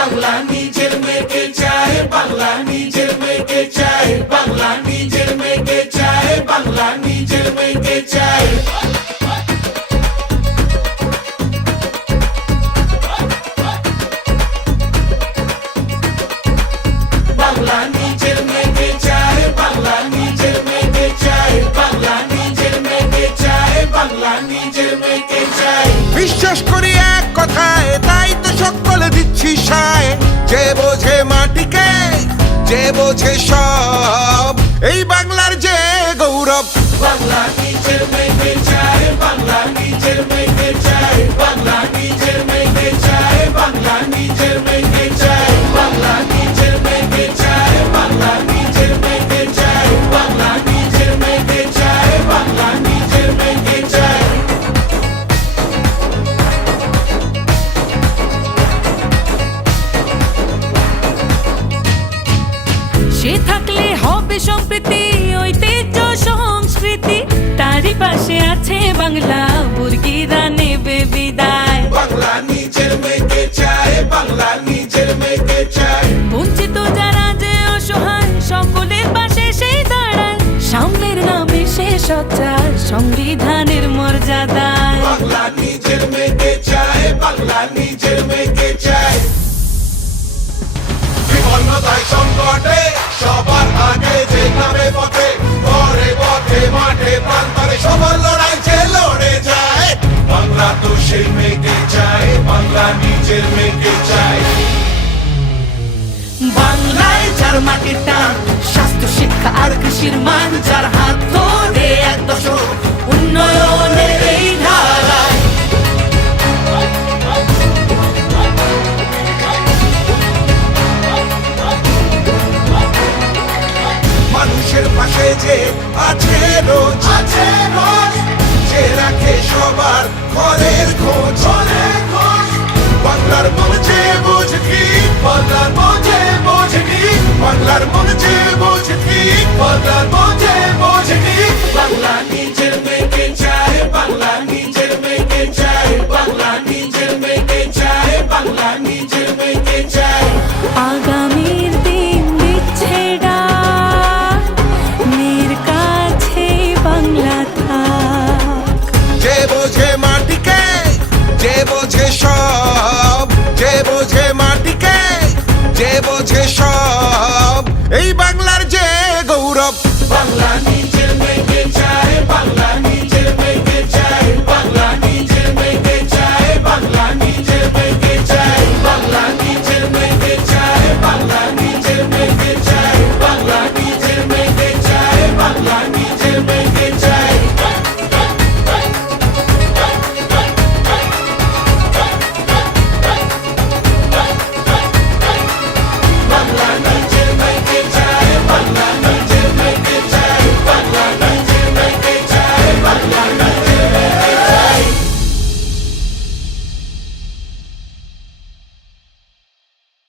বাংলা নিজের মেয়েকে চায়, বাংলা নিজের মেয়েকে চায়, বাংলা নিজের মেয়েকে চায়, বাংলা নিজের মেয়েকে চায়। বাংলা নিজের মেয়েকে চায়, বাংলা নিজের মেয়েকে চায়, বাংলা নিজের মেয়েকে চায়, বাংলা নিজের মেয়েকে চায়। বিশ্বাস করি এক কথায়, তাই তো সকলে দিচ্ছি সায়। যে বোঝে মাটিকে, যে বোঝে সব, এই বাংলার যে গৌরব। বাংলা নিজের মেয়েকে চায়, বাংলা নিজের মেয়েকে চায়, বাংলা নিজের মেয়েকে চায়, বাংলা নিজের মেয়েকে চায়, বাংলা নিজের মেয়েকে চায়, বাংলা নিজের মেয়েকে চায়, বাংলা নিজের মেয়েকে চায়, বাংলা নিজের মেয়েকে চায়। সে থাকলে হবে সম্প্রীতি, ঐতিহ্য সংস্কৃতি, তারই পাশে আছে বাংলা, বুর্গিরা নেবে বিদায়। বাংলা নিজের মেয়েকে চায়, বাংলা নিজের মেয়েকে চায়। বঞ্চিত যারা যে অসহায়, সকলের পাশে সেই দাঁড়ায়, সাম্যের নামে সে সোচ্চার, সংবিধানের মর্যাদায়। বাংলা নিজের মেয়েকে চায়, বাংলা নিজের মেয়েকে চায়। বিপন্নতায় সংকটে সবার আগে যে নামে পথে, ঘরে পথে মাঠে প্রান্তরে সবার লড়াই যে লড়ে যায়। বাংলা তো সেই মেয়েকে চায়, বাংলা নিজের মেয়েকে চায়। বাংলায় যার মাটির টান, স্বাস্থ্য শিক্ষা আর কৃষির মান, যার হাত ধরে এক দশক উন্নয়নের এই ধারায়। মানুষের পাশে যে আছে রোজ, আছে রোজ, যে রাখে সবার ঘরের খোঁজ। বাংলার মন যে বোঝ ঠিক, বাংলার মজে বোঝনি, বাংলার মন যে বোঝ ঠিক, বাংলার মজে বোঝনি। বাংলা নিজের মেয়েকে চায়, বাংলা নিজের মেয়েকে চায়, বাংলা নিজের মেয়েকে চায়, বাংলা নিজের মেয়েকে চায়। আগামীর দিন দিচ্ছে ডাক, মেয়ের কাছে বাংলা থাক। যে বোঝে মাটিকে, যে বোঝে সব, যে বোঝে মাটিকে, যে বোঝে সব, এই